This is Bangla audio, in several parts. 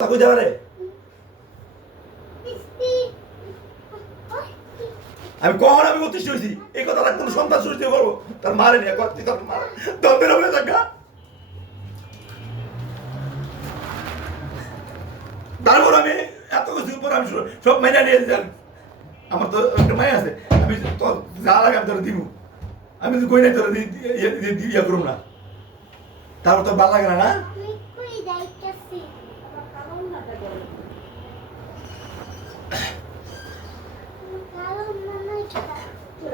কই যাবে রে? আমি কখন আমি অতিষ্ঠ হয়েছি এই কথাটা কোনো সন্তান সৃষ্টি করবো তার মারে নিয়ে করছি তার মারে দমের হবে দেখা তারপর আমি এত কিছু উপর আমি সব মেনে নিয়ে যান আমার তো একটা মায় আছে আমি তো যা লাগে আমি তোরা দিব আমি তো কই নাই তোরা ইয়ে করুম না তারপর তোর ভালো লাগে না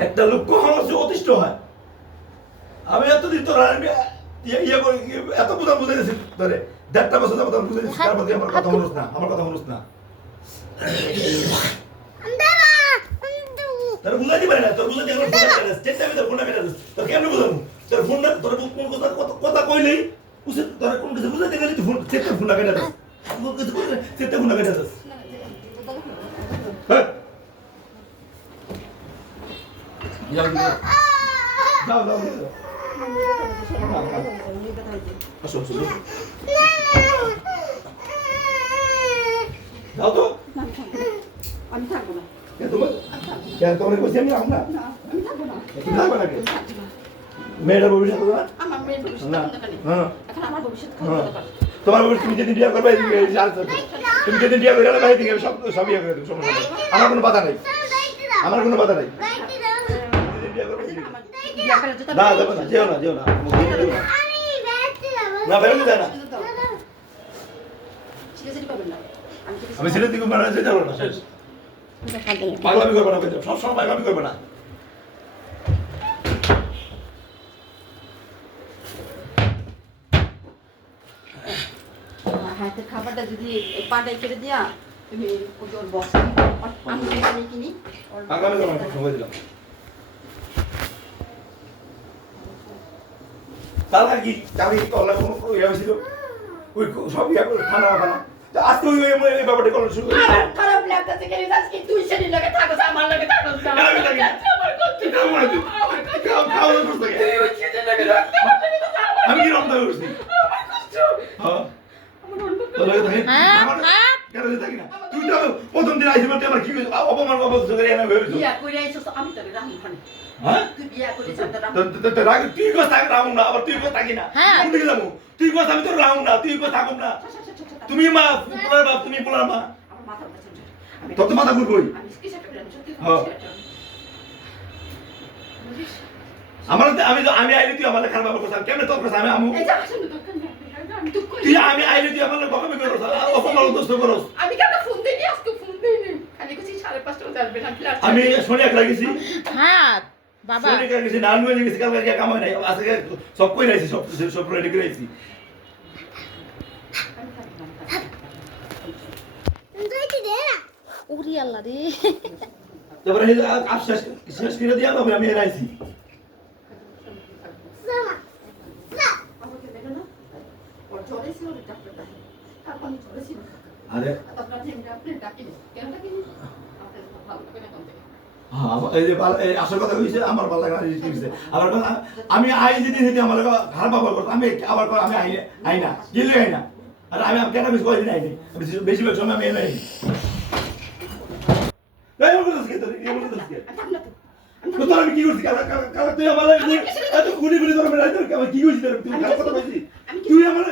একটা লোক কখন অতিষ্ঠ হয় আমি এতদিন তোর ইয়ে করে এত বোঝা বুঝে গেছি ধরে 1.5 বছর যাবো বুঝে গেছি তারপর আমার কথা মনুস না আমার কথা মনুস না তোর বুঝাই দিবে না তোর বুঝাই দিবে চেষ্টা আমি তোর ফোনটা কেটে তোর কেমন বুঝাবো তোর ফোনটা তোর কোন কথা কথা কইলেই উসে তোর কোন কিছু বুঝাইতে গেলে তুই ফোন চেষ্টা ফোনটা কেটে দাস কোন কিছু কইলে চেষ্টা ফোনটা কেটে দাস যাও যাও যাও আসো আসো যাও তো আমি থাকবো না। তোমার কইছি আমি রাখবো না আমি থাকবো না। তুমি রাখবে নাকি মেয়েটার ভবিষ্যৎ না আমার মেয়ের ভবিষ্যৎ দরকার নেই। এখন আমার ভবিষ্যৎ দরকার। তোমার ভবিষ্যৎ তুমি যেদিন বিয়ে করবে তুমি যেদিন বিয়ে করে বাইরে থেকে সব ইয়ে করে দেবো সমস্যা নেই আমার কোনো বাধা নেই আমার কোনো বাধা নেই না যাবো না যেও না যেও না না বেরোতে যায় না আমি ছেলের দিকে মানে যেতে পারবো না শেষ পাগলামি করবো না সব সময় পাগলামি করবো না হাতের খাবারটা যদি পাটাই কেটে দিয়া তুমি ওর বক্স আমি কিনি পাগলামি করবো না সময় দিলাম তার আর কি জানি তল্লা কোনো ইয়ে হয়েছিল ওই সব ইয়ে খানা খানা আজকে ওই এই ব্যাপারটা করলো শুরু করে খারাপ লাগতেছে কেন আজকে তুই সেদিন লাগে থাকো আমার লাগে থাকো আমি লাগি খাওয়া করতে আমি কি রমদা করছি তুই তো প্রথম দিন আইসি বলতে আমার কি অপমান অবস্থা করে এনে হয়েছিল বিয়া করে আইছস আমি তোরে রাখি খানে হ্যাঁ তুই বিয়া করে যাতে রাখি তুই কস থাক রাখুন না আবার তুই কস থাকি না কোন দিকে যাবো তুই কস আমি তো রাখুন না তুই কস থাকুম না তুমি মা পোলার বাপ তুমি পোলার মা আমার মাথা ব্যথা তোর তো মাথা ঘুরবই আমি কি সেটা বললাম সত্যি আমার আমি আইলে তুই আমার খারাপ ব্যবহার করছিস কেমনে তোর কাছে আমি এই যা আসলে দোকান আমি তো কই তুই আমি আইলে তুই আমার বকামি করছ অপমান দোস্ত করছ আমি কেন ফোন দেই আজকে ফোন দেই নি খালি কিছু 5:30 বাজে আসবে না ক্লাস আমি সোনিয়া লাগেছি হ্যাঁ বাবা সোনিয়া লাগেছি নান হয়ে গেছি কালকে কি কাম হয় নাই আজকে সব কই রাইছি সব রেডি করে রাইছি ওরে আল্লাহ রে তারপরে আফসোস শেষ করে দিয়া বাবা আমি রাইছি আমাকে দেখো না ওর জ্বরে ছিল ডাক্তার তারপর আমি জ্বরে ছিল আরে আপনার যে আপনি ডাকিনি কেন ডাকিনি আপনি ভালো করে কোন থেকে হ্যাঁ এই যে আসল কথা কইছে আমার ভালো লাগা এই কইছে আবার কথা আমি আই যদি হেতে আমার খারাপ ব্যবহার করতাম আমি আবার আমি আই না গেলে আই না আর আমি কেন বেশি কই নাই আমি বেশিরভাগ সময় আমি নাই তাই বলছিস কি তোর কি বলছিস কি তোর আমি কি করছি কাল তুই আমার এত গুলি গুলি তোর মেরে আমি কি করছি তোর তুই কথা কইছিস তুই আমার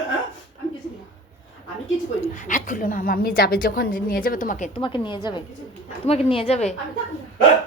আমি কিছু করি না খুলো না মাম্মি যাবে যখন নিয়ে যাবে তোমাকে নিয়ে যাবে আমি থাকবো হ্যাঁ